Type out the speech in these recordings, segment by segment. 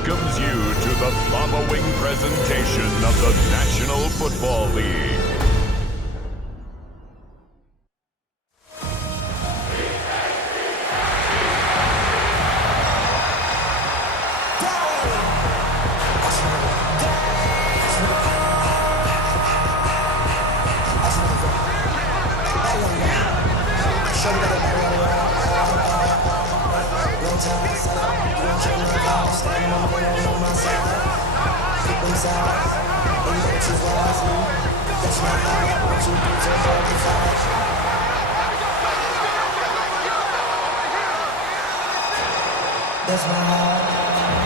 welcomes you to the following presentation of the National Football League.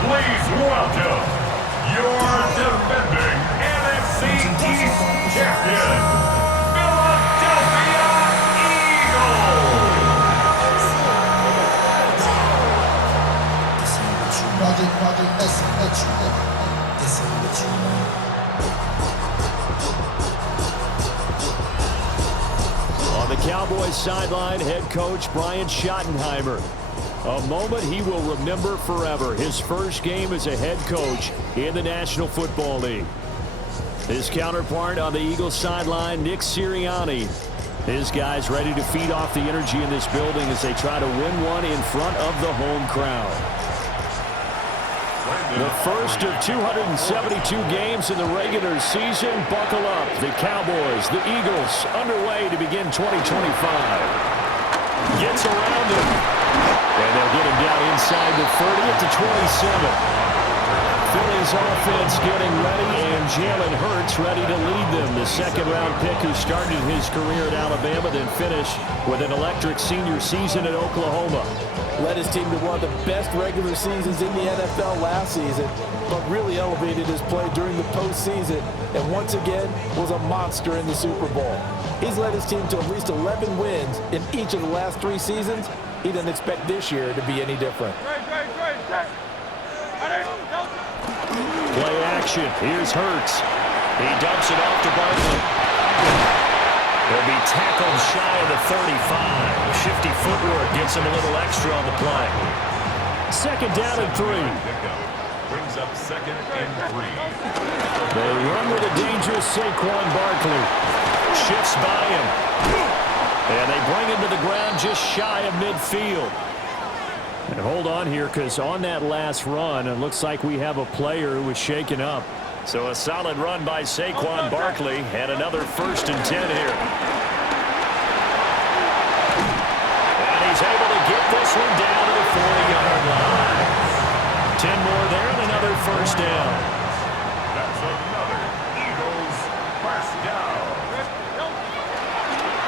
Please welcome your defending NFC East champion, Philadelphia On the Cowboys sideline, head coach Brian Schottenheimer. A moment he will remember forever. His first game as a head coach in the National Football League. His counterpart on the Eagles sideline, Nick Sirianni. His guys ready to feed off the energy in this building as they try to win one in front of the home crowd. The first of 272 games in the regular season. Buckle up. The Cowboys, the Eagles, underway to begin 2025. Gets around him. And they'll get him down inside the 30 at the 27. Philly's offense getting ready, and Jalen Hurts ready to lead them. The second-round pick who started his career at Alabama, then finished with an electric senior season at Oklahoma. Led his team to one of the best regular seasons in the NFL last season, but really elevated his play during the postseason, and once again was a monster in the Super Bowl. He's led his team to at least 11 wins in each of the last 3 seasons. He doesn't expect this year to be any different. Play action. Here's Hurts. He dumps it off to Barkley. He'll be tackled shy of the 35. Shifty footwork gets him a little extra on the play. Second down and 3. brings up second and 3. They run with a dangerous Saquon Barkley. Shifts by him. And they bring him to the ground just shy of midfield. And hold on here, because on that last run, it looks like we have a player who was shaken up. So a solid run by Saquon Barkley, and another 1st and 10 here. And he's able to get this one down to the 40-yard line. 10 more there and another 1st down. That's another Eagles first down.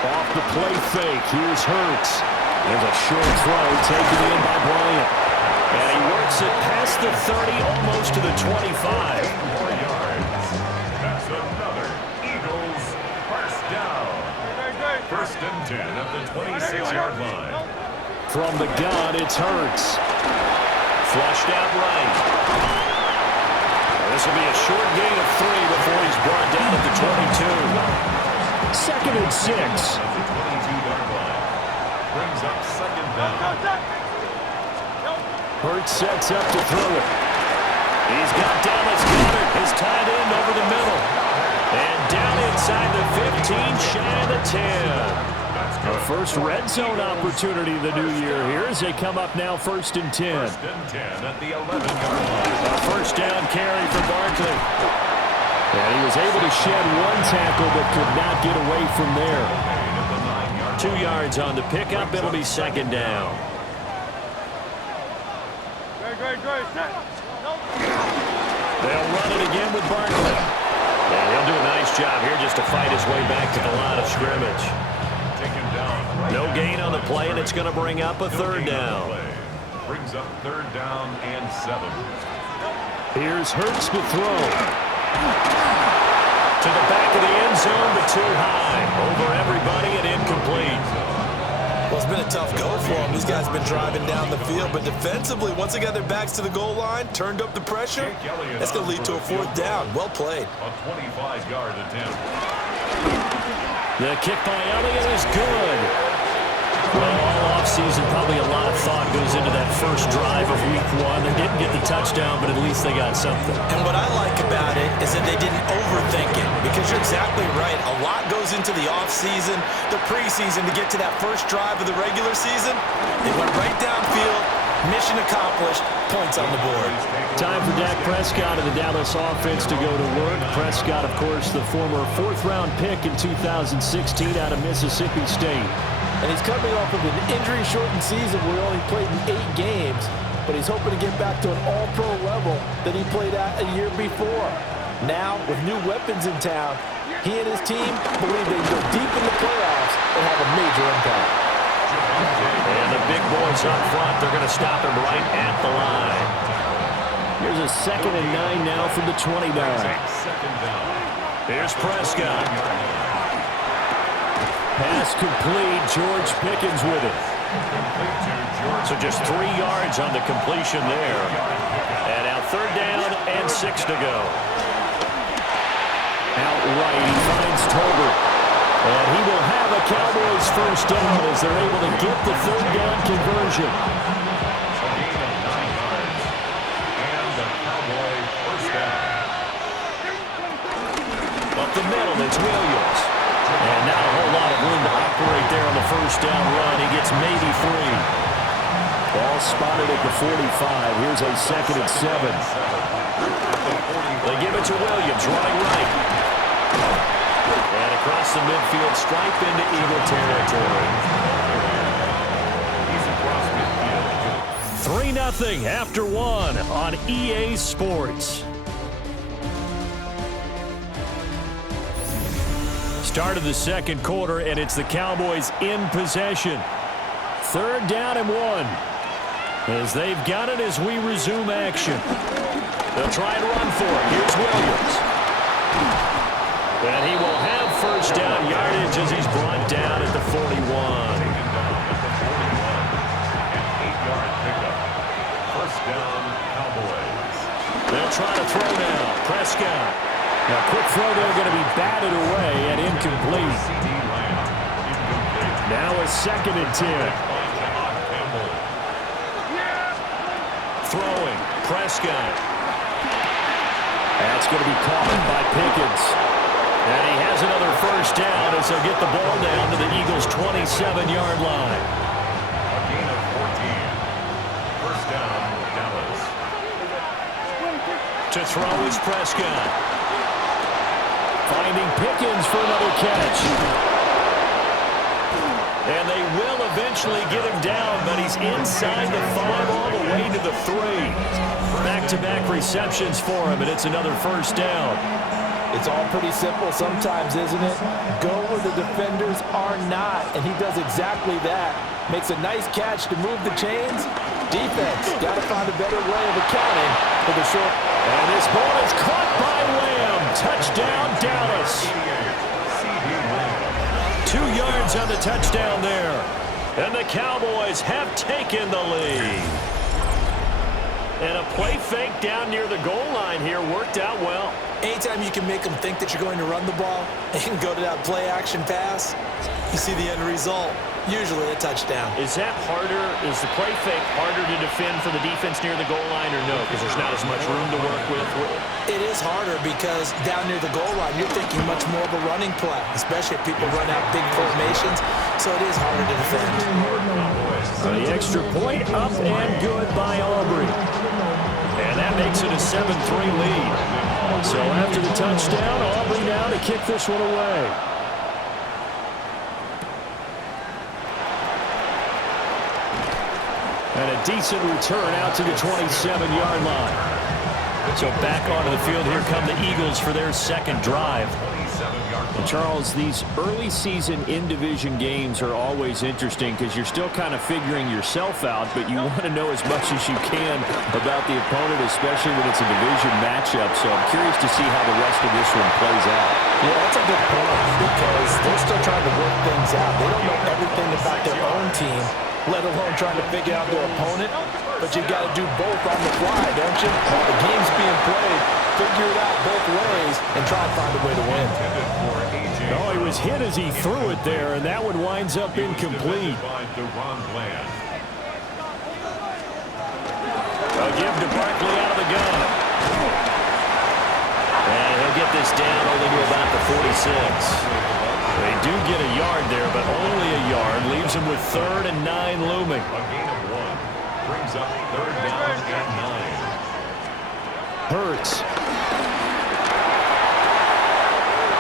Off the play fake, here's Hurts. There's a short throw taken in by Bryant. And he works it past the 30, almost to the 25. 4 yards. That's another Eagles first down. 1st and 10 at the 26-yard line. From the gun, it's Hurts. Flushed out right. This will be a short gain of 3 before he's brought down at the 22. 2nd and 6. At the 22-yard line. Brings up 2nd down. Hurts sets up to throw it. He's got Dallas Goedert. His tight end over the middle. And down inside the 15, shy of the 10. Our first red zone opportunity of the new year here as they come up now 1st and 10. 1st and 10 at the 11-yard line. A 1st down carry for Barkley. And he was able to shed 1 tackle but could not get away from there. 2 yards on the pickup. It'll be 2nd down. They'll run it again with Barkley. And he'll do a nice job here just to fight his way back to the line of scrimmage. No gain on the play, and it's going to bring up a 3rd down. Brings up 3rd down and 7. Here's Hurts to throw. To the back of the end zone, but too high. Over everybody and incomplete. Well, it's been a tough go for them. These guys have been driving down the field, but defensively, once they got their backs to the goal line, turned up the pressure, that's going to lead to a 4th down. Well played. A 25-yard attempt. The kick by Elliott is good. Well, all offseason, probably a lot of thought goes into that first drive of week 1. They didn't get the touchdown, but at least they got something. And what I like about it is that they didn't overthink it, because you're exactly right. A lot goes into the offseason, the preseason to get to that first drive of the regular season. They went right downfield, mission accomplished, points on the board. Time for Dak Prescott and the Dallas offense to go to work. Prescott, of course, the former 4th-round pick in 2016 out of Mississippi State. And he's coming off of an injury-shortened season where he only played in 8 games, but he's hoping to get back to an all-pro level that he played at a year before. Now, with new weapons in town, he and his team believe they can go deep in the playoffs and have a major impact. And the big boys up front, they're going to stop him right at the line. Here's a 2nd and 9 now from the 29. Here's Prescott. Pass complete. George Pickens with it. So just 3 yards on the completion there. And now 3rd down and 6 to go. Out right, he finds Tolbert. And he will have a Cowboys first down as they're able to get the 3rd down conversion. Up the middle, it's Williams. And not a whole lot of room to operate there on the first down run. He gets maybe 3. Ball spotted at the 45. Here's a 2nd and 7. They give it to Williams, running right. And across the midfield, stripe into Eagle territory. 3-0 after 1 on EA Sports. Start of the 2nd quarter, and it's the Cowboys in possession. 3rd down and 1. As they've got it as we resume action. They'll try and run for it. Here's Williams. And he will have first down yardage as he's brought down at the 41. First down, Cowboys. They'll try to throw now. Prescott. Now, quick throw there going to be batted away and incomplete. Now a 2nd and 10. Throwing. Prescott. That's going to be caught by Pickens. And he has another first down as they'll get the ball down to the Eagles' 27-yard line. A gain of 14. First down, Dallas. To throw is Prescott. Finding Pickens for another catch. And they will eventually get him down, but he's inside the 5 all the way to the 3. Back-to-back receptions for him, and it's another first down. It's all pretty simple sometimes, isn't it? Go where the defenders are not, and he does exactly that. Makes a nice catch to move the chains. Defense got to find a better way of accounting for the short. And this ball is caught by Lamb. Touchdown, Dallas. 2 yards on the touchdown there. And the Cowboys have taken the lead. And a play fake down near the goal line here worked out well. Anytime you can make them think that you're going to run the ball and go to that play-action pass, you see the end result, usually a touchdown. Is that harder? Is the play fake harder to defend for the defense near the goal line or no? Because there's not as much room to work with? It is harder because down near the goal line, you're thinking much more of a running play, especially if people run out big formations, so it is harder to defend. The extra point up and good by Aubrey. And that makes it a 7-3 lead. So after the touchdown, Aubrey now to kick this one away. And a decent return out to the 27-yard line. So back onto the field, here come the Eagles for their 2nd drive. And Charles, these early season in-division games are always interesting because you're still kind of figuring yourself out, but you want to know as much as you can about the opponent, especially when it's a division matchup. So I'm curious to see how the rest of this one plays out. Yeah, that's a good point because they're still trying to work things out. They don't know everything about their own team, let alone trying to figure out their opponent. But you got to do both on the fly, don't you? While the game's being played, figure it out both ways and try and find a way to win. Oh, he was hit as he threw it there, and that one winds up incomplete. A give to Barkley out of the gun. And he'll get this down only to about the 46. They do get a yard there, but only a yard. Leaves him with 3rd and 9 looming. A gain of 1 brings up 3rd down and 9. Hurts.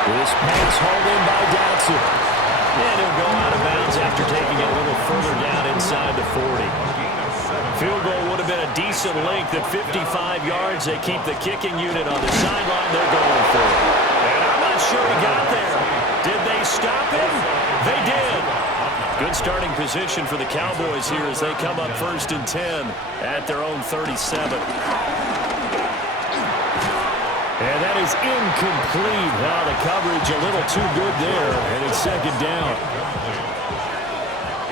This pass hauled in by Dotson. And he'll go out of bounds after taking it a little further down inside the 40. Field goal would have been a decent length at 55 yards. They keep the kicking unit on the sideline. They're going for it. And I'm not sure he got there. Did they stop him? They did. Good starting position for the Cowboys here as they come up 1st and 10 at their own 37. And that is incomplete. Now the coverage a little too good there, and it's 2nd down.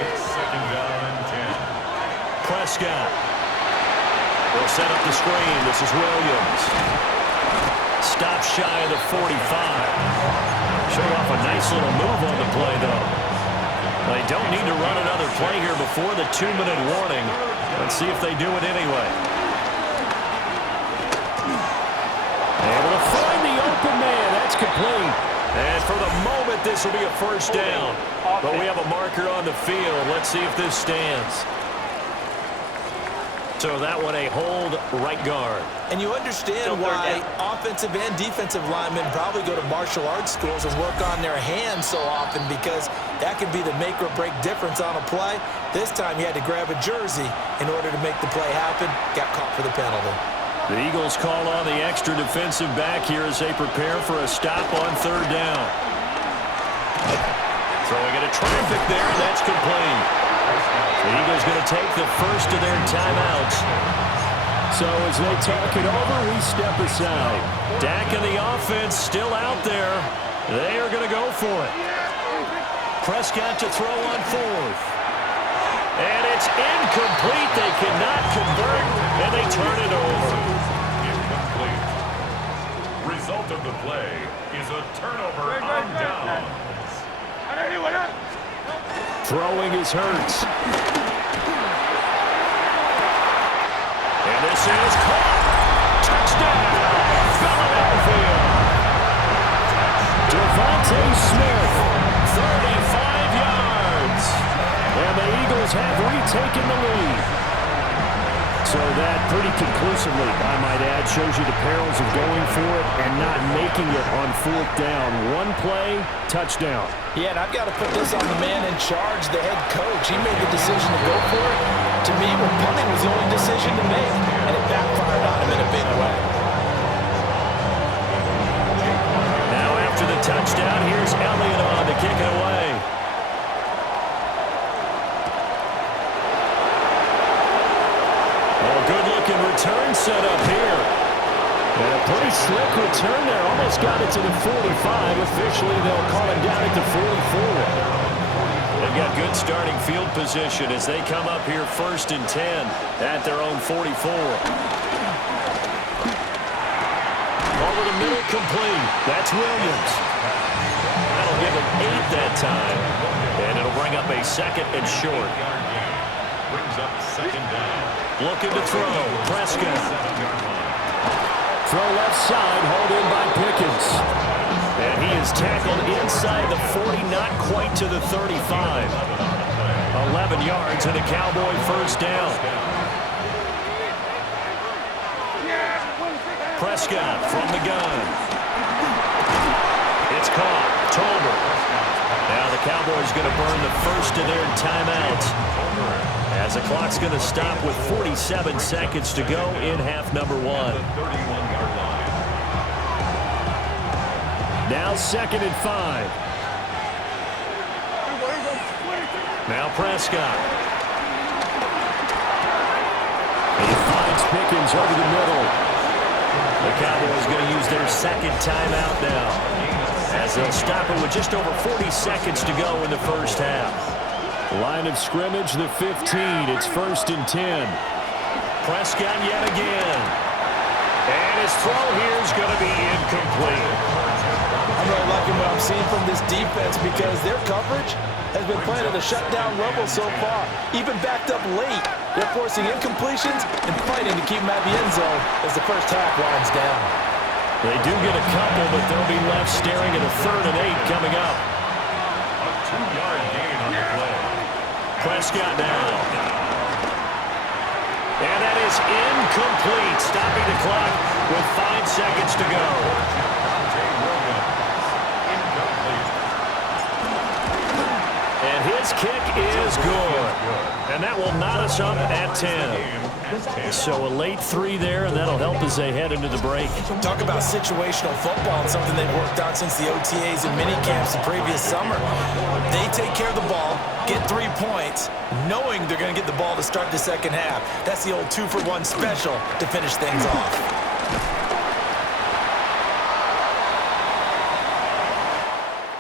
It's 2nd down and 10. Prescott. They'll set up the screen. This is Williams. Stop shy of the 45. Showed off a nice little move on the play, though. They don't need to run another play here before the 2-minute warning. Let's see if they do it anyway. Able to find the open man. That's complete. And for the moment, this will be a 1st down. But we have a marker on the field. Let's see if this stands. So that one a hold right guard. And you understand why offensive and defensive linemen probably go to martial arts schools and work on their hands so often, because that can be the make or break difference on a play. This time he had to grab a jersey in order to make the play happen. Got caught for the penalty. The Eagles call on the extra defensive back here as they prepare for a stop on 3rd down. Throwing into traffic there, and that's complete. The Eagles going to take the first of their timeouts. So as they talk it over, we step aside. Dak and the offense still out there. They are going to go for it. Prescott to throw on 4th. And it's incomplete. They cannot convert, and they turn it over. Incomplete. Result of the play is a turnover on downs. Throwing is Hurts. And this is caught. Touchdown, Philadelphia. Devontae Smith, 35 yards. And the Eagles have retaken the lead. So that pretty conclusively, I might add, shows you the perils of going for it and not making it on 4th down. One play, touchdown. Yeah, and I've got to put this on the man in charge, the head coach. He made the decision to go for it. To me, punting was the only decision to make, and it backfired on him in a big way. Now after the touchdown, here's Elliott on to kick it away. Good-looking return set up here. And a pretty slick return there. Almost got it to the 45. Officially, they'll call it down at the 44. They've got good starting field position as they come up here 1st and 10 at their own 44. Over the middle, complete. That's Williams. That'll give him 8 that time. And it'll bring up a 2nd and short. Brings up 2nd down. Looking to throw. Prescott. Throw left side, hauled in by Pickens. And he is tackled inside the 40, not quite to the 35. 11 yards and a Cowboy 1st down. Prescott from the gun. It's caught. Tolbert. Now the Cowboys going to burn the first of their timeouts, as the clock's going to stop with 47 seconds to go in half number 1. Now 2nd and 5. Now Prescott. He finds Pickens over the middle. The Cowboys going to use their 2nd timeout now, as they'll stop it with just over 40 seconds to go in the first half. Line of scrimmage, the 15. It's 1st and 10. Prescott yet again. And his throw here is going to be incomplete. I I'm really liking what I'm seeing from this defense because their coverage has been playing at a shutdown level so far. Even backed up late, they're forcing incompletions and fighting to keep them out of the end zone as the first half winds down. They do get a couple, but they'll be left staring at a 3rd and 8 coming up. A 2-yard gain on the play. Prescott now. And that is incomplete, stopping the clock with 5 seconds to go. And his kick is good. And that will knot us up at 10. So a late 3 there, and that'll help as they head into the break. Talk about situational football and something they've worked on since the OTAs and mini camps the previous summer. They take care of the ball, get 3 points, knowing they're going to get the ball to start the second half. That's the old 2-for-1 special to finish things off.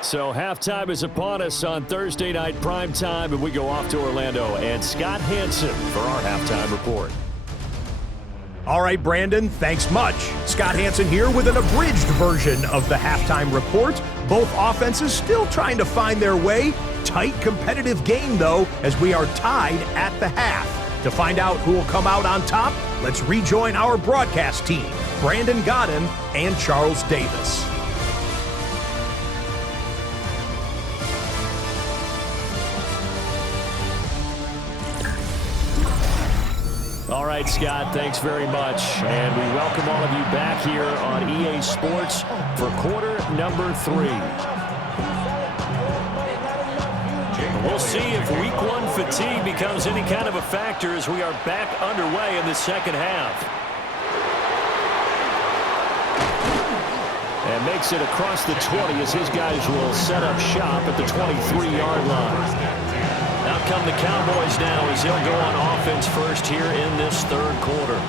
So halftime is upon us on Thursday night primetime, and we go off to Orlando and Scott Hansen for our halftime report. All right, Brandon, thanks much. Scott Hansen here with an abridged version of the halftime report. Both offenses still trying to find their way. Tight, competitive game, though, as we are tied at the half. To find out who will come out on top, let's rejoin our broadcast team, Brandon Godden and Charles Davis. All right, Scott, thanks very much. And we welcome all of you back here on EA Sports for quarter number 3. We'll see if week 1 fatigue becomes any kind of a factor as we are back underway in the second half. And makes it across the 20 as his guys will set up shop at the 23-yard line. Out come the Cowboys now as they'll go on offense first here in this 3rd quarter.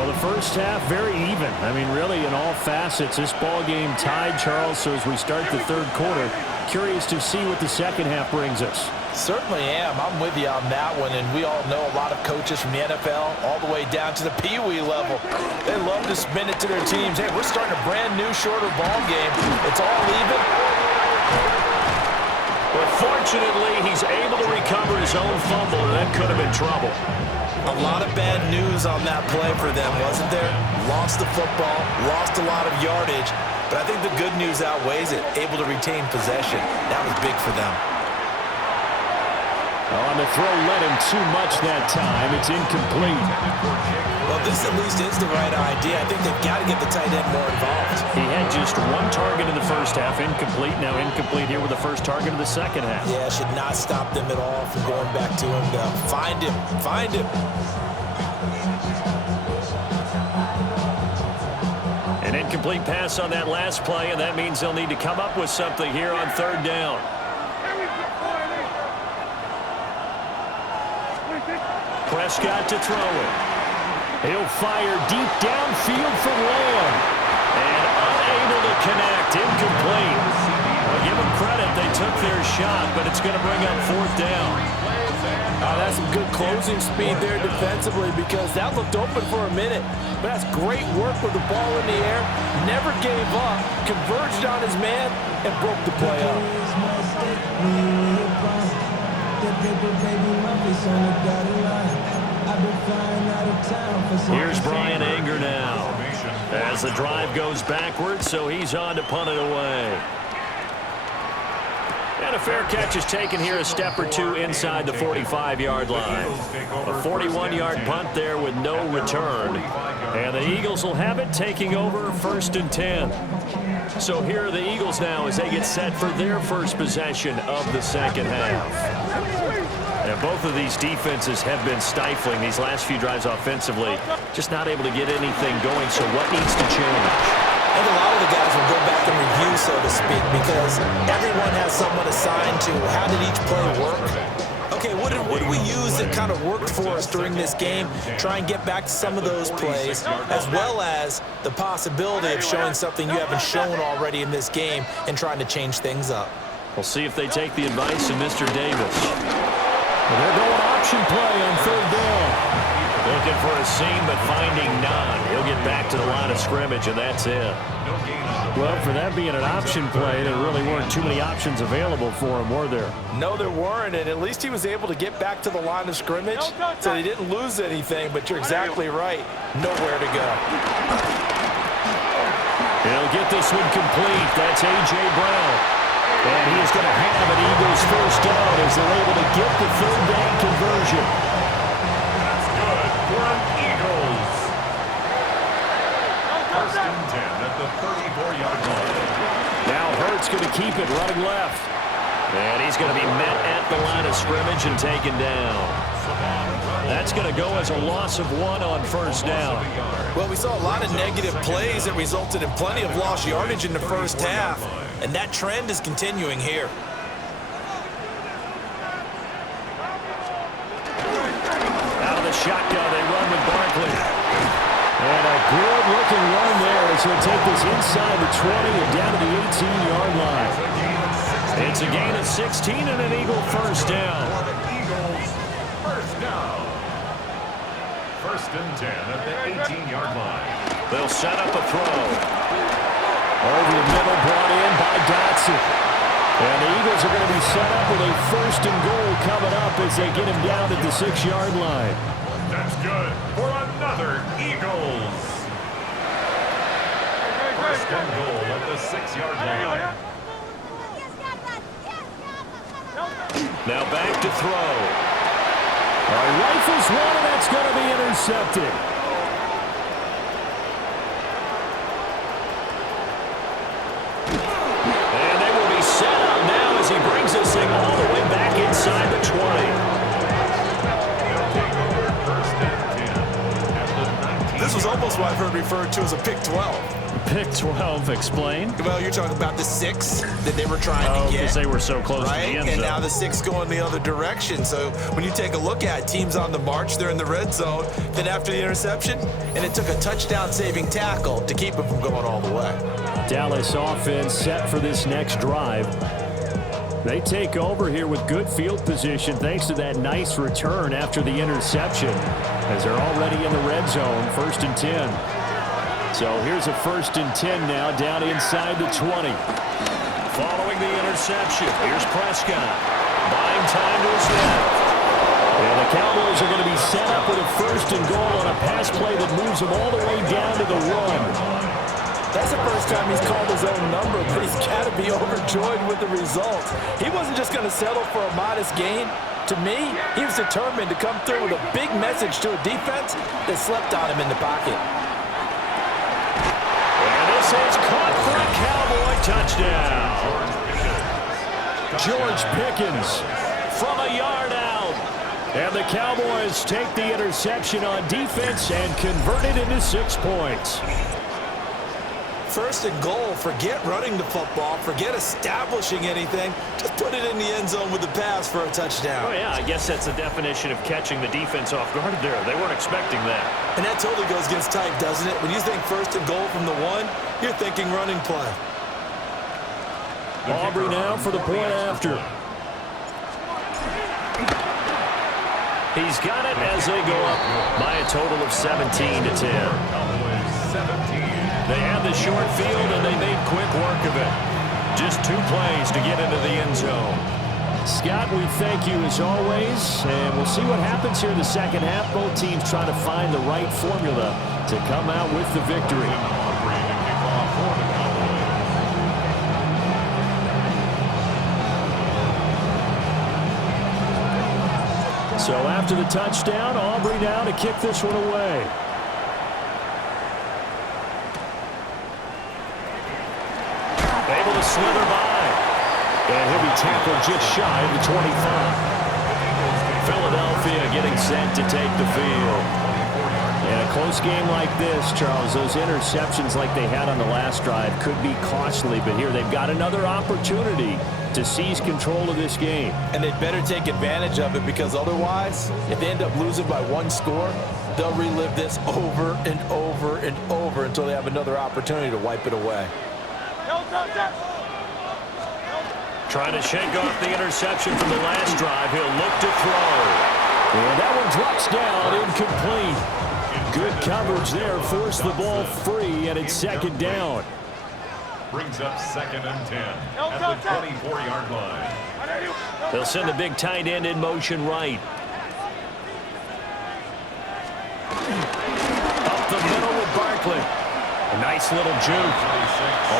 Well, the first half, very even. I mean, really, in all facets, this ball game tied, Charles. So as we start the 3rd quarter, curious to see what the second half brings us. Certainly am. I'm with you on that one, and we all know a lot of coaches from the NFL all the way down to the Pee-wee level. They love to spin it to their teams. Hey, we're starting a brand new, shorter ball game. It's all even. But fortunately, he's able to recover his own fumble, and that could have been trouble. A lot of bad news on that play for them, wasn't there? Lost the football, lost a lot of yardage, but I think the good news outweighs it. Able to retain possession. That was big for them. On the throw, led him too much that time. It's incomplete. Well, this at least is the right idea. I think they've got to get the tight end more involved. He had just 1 target in the first half, incomplete. Now incomplete here with the first target of the second half. Yeah, should not stop them at all from going back to him. Find him. Find him. An incomplete pass on that last play, and that means they'll need to come up with something here on 3rd down. Prescott to throw it. He'll fire deep downfield from Lamb. And unable to connect. Incomplete. Well, give them credit. They took their shot, but it's going to bring up 4th down. That's some good closing speed there defensively because that looked open for a minute. But that's great work with the ball in the air. Never gave up. Converged on his man and broke the play up. Here's Brian Anger now as the drive goes backwards, so he's on to punt it away. And a fair catch is taken here a step or 2 inside the 45-yard line. A 41-yard punt there with no return. And the Eagles will have it, taking over 1st and 10. So here are the Eagles now as they get set for their first possession of the second half. And both of these defenses have been stifling these last few drives offensively. Just not able to get anything going, so what needs to change? I think a lot of the guys will go back and review, so to speak, because everyone has someone assigned to how did each play work. Okay, what did we use that kind of worked for us during this game? Try and get back to some of those plays, as well as the possibility of showing something you haven't shown already in this game and trying to change things up. We'll see if they take the advice of Mr. Davis. They're going option play on 3rd down. The Looking for a seam, but finding none. He'll get back to the line of scrimmage, and that's it. Well, for that being an option play, there really weren't too many options available for him, were there? No, there weren't, and at least he was able to get back to the line of scrimmage, so he didn't lose anything, but you're exactly right. Nowhere to go. He'll get this one complete. That's A.J. Brown. And he is going to have an Eagles first down as they're able to get the third down conversion. That's good for an Eagles. First and 10 at the 34-yard line. Now Hurts going to keep it running left. And he's going to be met at the line of scrimmage and taken down. That's going to go as a loss of 1 on first down. Well, we saw a lot of negative plays that resulted in plenty of lost yardage in the first half, and that trend is continuing here. Out of the shotgun, they run with Barkley. And a good-looking run there as he'll take this inside the 20 and down to the 18-yard line. It's a gain of 16 and an Eagle first down. Eagles first down. First and 10 at the 18-yard line. They'll set up a throw. Over the middle, brought in by Dotson. And the Eagles are going to be set up with a first and goal coming up as they get him down at the 6-yard line. That's good for another Eagles. First and goal at the 6-yard line. Now back to throw. Rifles one, and that's going to be intercepted. And they will be set up now as he brings this thing all the way back inside the 20. They'll take over first and 10 at the 19. This was almost what I've heard referred to as a pick 12. Pick 12, explain. Well, you're talking about the 6 that they were trying to get. Because they were so close to the end zone. And now the 6 going the other direction. So when you take a look at teams on the march, they're in the red zone. Then after the interception, and it took a touchdown-saving tackle to keep it from going all the way. Dallas offense set for this next drive. They take over here with good field position thanks to that nice return after the interception as they're already in the red zone, first and 10. So here's a first and 10 now down inside the 20. Following the interception, here's Prescott. Buying time to his left. And the Cowboys are going to be set up with a first and goal on a pass play that moves them all the way down to the 1. That's the first time he's called his own number, but he's got to be overjoyed with the result. He wasn't just going to settle for a modest gain. To me, he was determined to come through with a big message to a defense that slept on him in the pocket. And this is caught for a Cowboy touchdown. George Pickens From a yard out. and the Cowboys take the interception on defense and convert it into 6 points. First and goal, forget running the football, forget establishing anything. Just put it in the end zone with the pass for a touchdown. Oh, yeah, I guess that's the definition of catching the defense off guard there. They weren't expecting that. And that totally goes against type, doesn't it? When you think first and goal from the 1, you're thinking running play. Aubrey now for the point after. He's got it as they go up by a total of 17 to 10. Cowboys 17. They had the short field, and they made quick work of it. Just 2 plays to get into the end zone. Scott, we thank you as always, and we'll see what happens here in the second half. Both teams trying to find the right formula to come out with the victory. Aubrey to kick off for the Cowboys. So after the touchdown, Aubrey now to kick this one away. Able to slither by. And he'll be tackled just shy of the 25. Philadelphia getting set to take the field. In a close game like this, Charles, those interceptions like they had on the last drive could be costly, but here they've got another opportunity to seize control of this game. And they better take advantage of it, because otherwise, if they end up losing by 1 score, they'll relive this over and over and over until they have another opportunity to wipe it away. Trying to shake off the interception from the last drive. He'll look to throw. And that one drops down, incomplete. Good coverage there, forced the ball free, and it's second down. Brings up 2nd and 10 at the 24-yard line. They'll send the big tight end in motion right. Up the middle with Barkley. A nice little juke.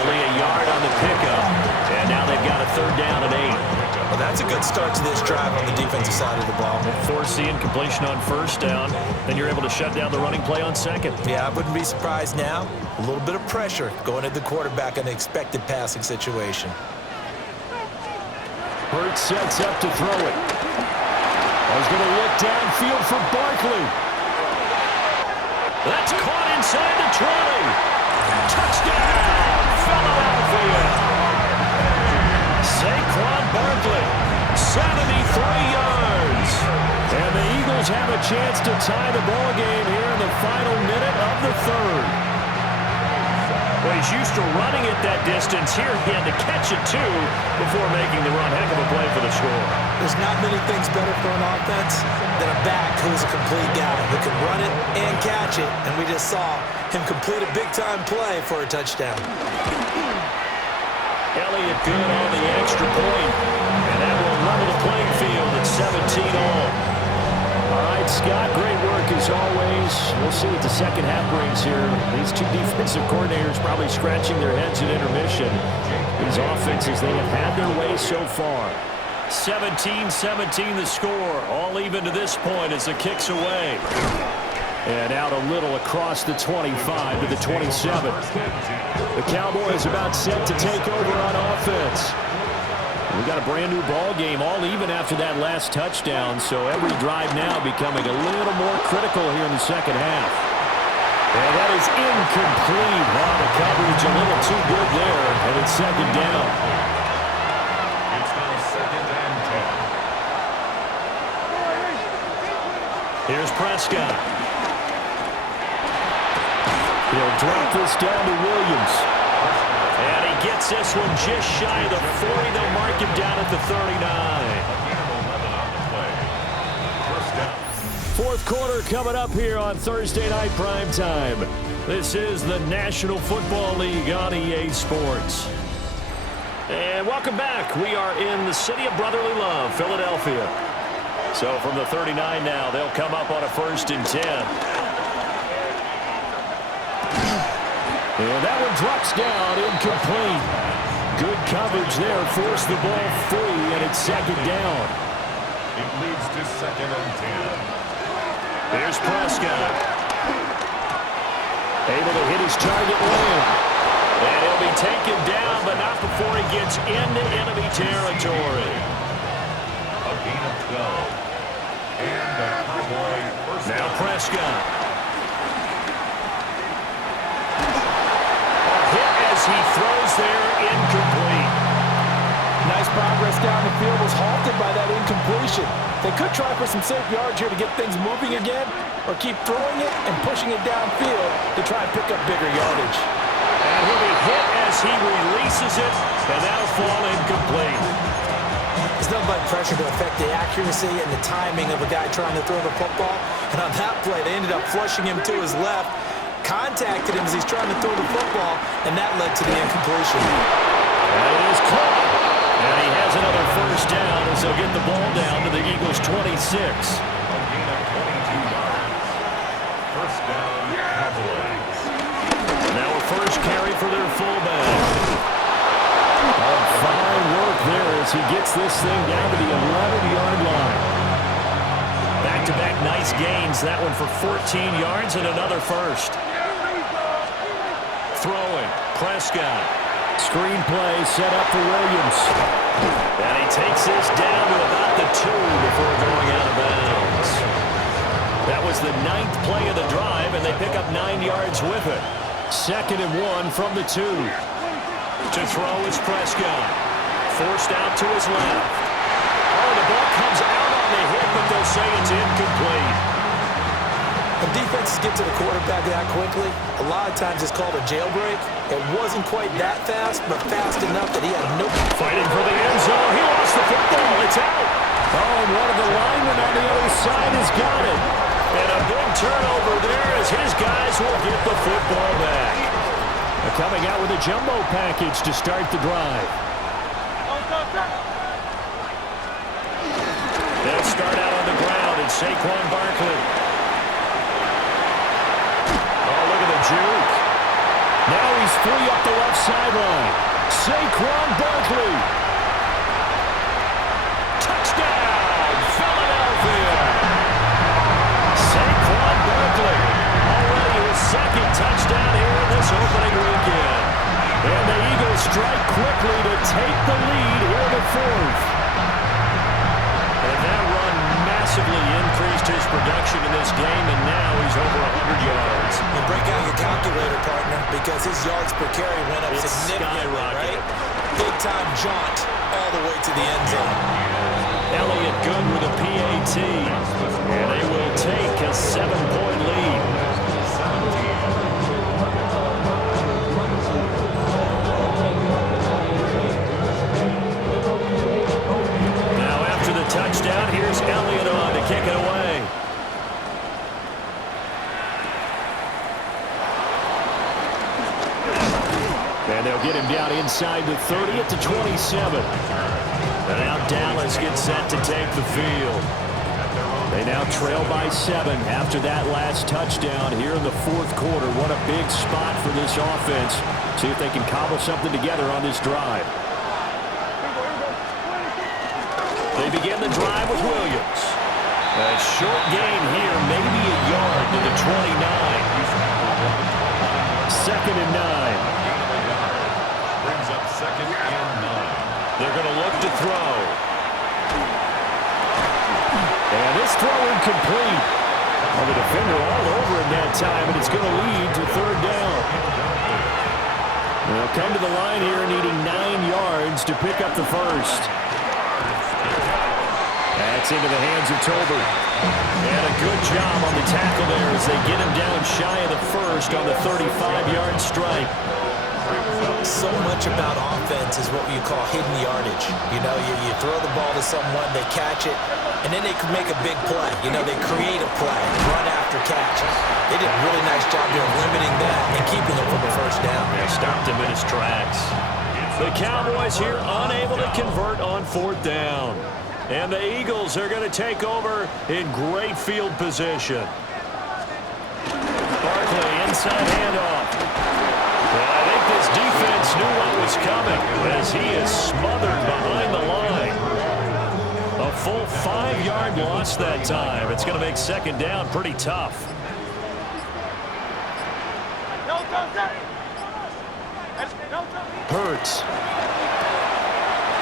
Only a yard on the pickup. And now they've got a 3rd down and 8. Well, that's a good start to this drive on the defensive side of the ball. Force the incompletion on 1st down. Then you're able to shut down the running play on 2nd. Yeah, I wouldn't be surprised now. A little bit of pressure going at the quarterback in an expected passing situation. Hurts sets up to throw it. He's going to look downfield for Barkley. That's caught inside the 20. Touchdown, Philadelphia. Saquon Barkley, 73 yards. And the Eagles have a chance to tie the ball game here in the final minute of the 3rd. Well, he's used to running it that distance. Here he had to catch it, too, before making the run. Heck of a play for the score. There's not many things better for an offense than a back who's a complete guy who can run it and catch it. And we just saw him complete a big-time play for a touchdown. Elliott good on the extra point. And that will level the playing field at 17 all. All right, Scott, great work as always. We'll see what the second half brings here. These two defensive coordinators probably scratching their heads at intermission. These offenses, they have had their way so far. 17-17 the score. All even to this point as the kick's away. And out a little across the 25 to the 27. The Cowboys about set to take over on offense. We've got a brand-new ball game, all even after that last touchdown, so every drive now becoming a little more critical here in the second half. And that is incomplete. Wow, the coverage a little too good there, and it's second down. It's now 2nd and 10. Here's Prescott. He'll drop this down to Williams. And he gets this one just shy of the 40. They'll mark him down at the 39. 4th quarter coming up here on Thursday Night Primetime. This is the National Football League on EA Sports. And welcome back. We are in the city of brotherly love, Philadelphia. So from the 39 now, they'll come up on a 1st and 10. And that one drops down, incomplete. Good coverage there, forced the ball free, and it's second down. It leads to 2nd and 10. Here's Prescott. Able to hit his target man. And he'll be taken down, but not before he gets into enemy territory. A gain of 12. And the Cowboy first Now down. Prescott. He throws there, incomplete. Nice progress down the field, was halted by that incompletion. They could try for some safe yards here to get things moving again, or keep throwing it and pushing it downfield to try and pick up bigger yardage. And he'll be hit as he releases it, and that'll fall incomplete. There's nothing but pressure to affect the accuracy and the timing of a guy trying to throw the football. And on that play, they ended up flushing him to his left, contacted him as he's trying to throw the football, and that led to the incompletion. And it is caught. And he has another 1st down as they'll get the ball down to the Eagles' 26. A gain of 22 yards. First down, Cowboys. Now a first carry for their fullback. Fine work there as he gets this thing down to the 11-yard line. Back-to-back nice gains. That one for 14 yards and another first. Throwing. Prescott. Screen play set up for Williams. And he takes this down to about the 2 before going out of bounds. That was the 9th play of the drive, and they pick up 9 yards with it. 2nd and 1 from the 2. To throw is Prescott. Forced out to his left. Oh, the ball comes out on the hit, but they'll say it's incomplete. When defenses get to the quarterback that quickly, a lot of times it's called a jailbreak. It wasn't quite that fast, but fast enough that he had no... Fighting for the end zone. He lost the football. It's out. Oh, and one of the linemen on the other side has got it. And a big turnover there as his guys will get the football back. They're coming out with a jumbo package to start the drive. They'll start out on the ground, and Saquon Barkley. Oh, look at the juke. Now he's free up the left sideline. Saquon Barkley. Touchdown, Philadelphia. Saquon Barkley. Already his second touchdown here in this opening weekend. And the Eagles strike quickly to take the lead here in the fourth. And that run massively increased his production in this game, and now he's over 100 yards. And break out your calculator, partner, because his yards per carry went up significantly, right? Big-time jaunt all the way to the end zone. Elliott good with a PAT, and they will take a 7-point lead. Now after the touchdown, here's Elliott on to kick it away. And they'll get him down inside the 30 at the 27. And now Dallas gets set to take the field. They now trail by 7 after that last touchdown here in the fourth quarter. What a big spot for this offense. See if they can cobble something together on this drive. They begin the drive with Williams. A short gain here, maybe a yard to the 29. 2nd and 9. Brings up 2nd and 9. They're going to look to throw. And this throw incomplete. Well, the defender all over it that time, and it's going to lead to 3rd down. They'll come to the line here needing 9 yards to pick up the first. That's into the hands of Tolbert. And a good job on the tackle there as they get him down shy of the first on the 35-yard strike. So much about offense is what you call hidden yardage. You know, you throw the ball to someone, they catch it, and then they can make a big play. You know, they create a play, run after catch. They did a really nice job here of limiting that and keeping it for the first down. They stopped him in his tracks. The Cowboys here unable to convert on 4th down. And the Eagles are going to take over in great field position. Barkley, inside handoff. Well, I think this defense knew what was coming as he is smothered behind the line. A full 5-yard loss that time. It's going to make 2nd down pretty tough. Hurts.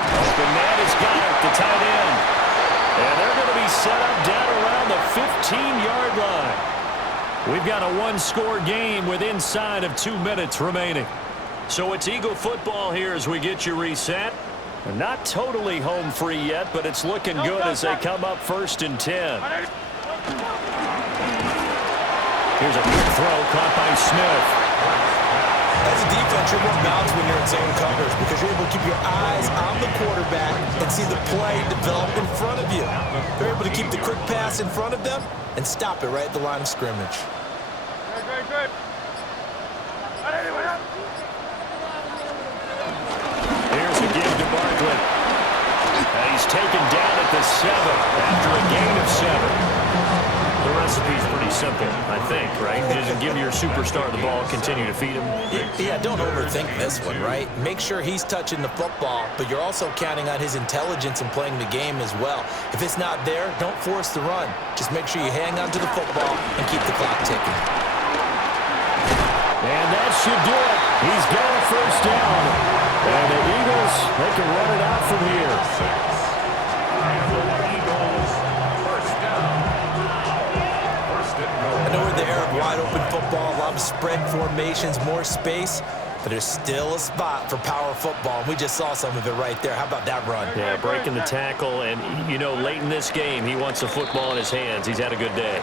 Open man has got it, the tight end. And they're going to be set up down around the 15-yard line. We've got a 1-score game with inside of 2 minutes remaining. So it's Eagle football here as we get you reset. Not totally home free yet, but it's looking good as they come up 1st and 10. Here's a quick throw caught by Smith. As a defense, you're more balanced when you're in zone coverage because you're able to keep your eyes on the quarterback and see the play develop in front of you. You're able to keep the quick pass in front of them and stop it right at the line of scrimmage. Here's a give to Barkley. And he's taken down at the 7 after a gain of 7. The recipe's pretty simple, I think, right? Just give your superstar the ball, continue to feed him. Yeah, don't overthink this one, right? Make sure he's touching the football, but you're also counting on his intelligence in playing the game as well. If it's not there, don't force the run. Just make sure you hang on to the football and keep the clock ticking. And that should do it. He's got a 1st down. And the Eagles, they can run it out from here. I know we're in the era of wide-open football, a lot of spread formations, more space, but there's still a spot for power football. We just saw some of it right there. How about that run? Yeah, breaking the tackle, and, you know, late in this game, he wants the football in his hands. He's had a good day.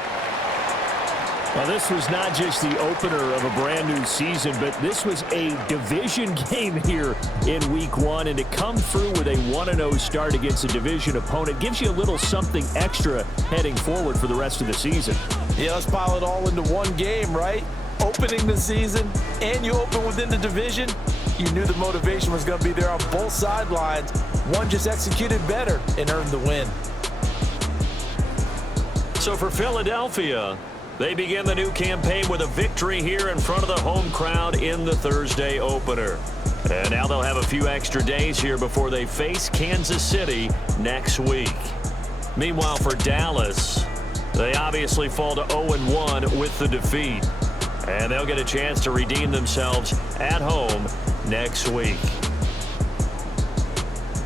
Well, this was not just the opener of a brand new season, but this was a division game here in week 1, and to come through with a 1-0 start against a division opponent gives you a little something extra heading forward for the rest of the season. Yeah, let's pile it all into one game, right? Opening the season, and you open within the division. You knew the motivation was going to be there on both sidelines. One just executed better and earned the win. So for Philadelphia, they begin the new campaign with a victory here in front of the home crowd in the Thursday opener. And now they'll have a few extra days here before they face Kansas City next week. Meanwhile, for Dallas, they obviously fall to 0-1 with the defeat. And they'll get a chance to redeem themselves at home next week.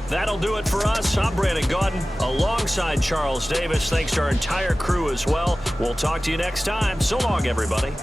That'll do it for us. I'm Brandon Gaudin alongside Charles Davis. Thanks to our entire crew as well. We'll talk to you next time. So long, everybody.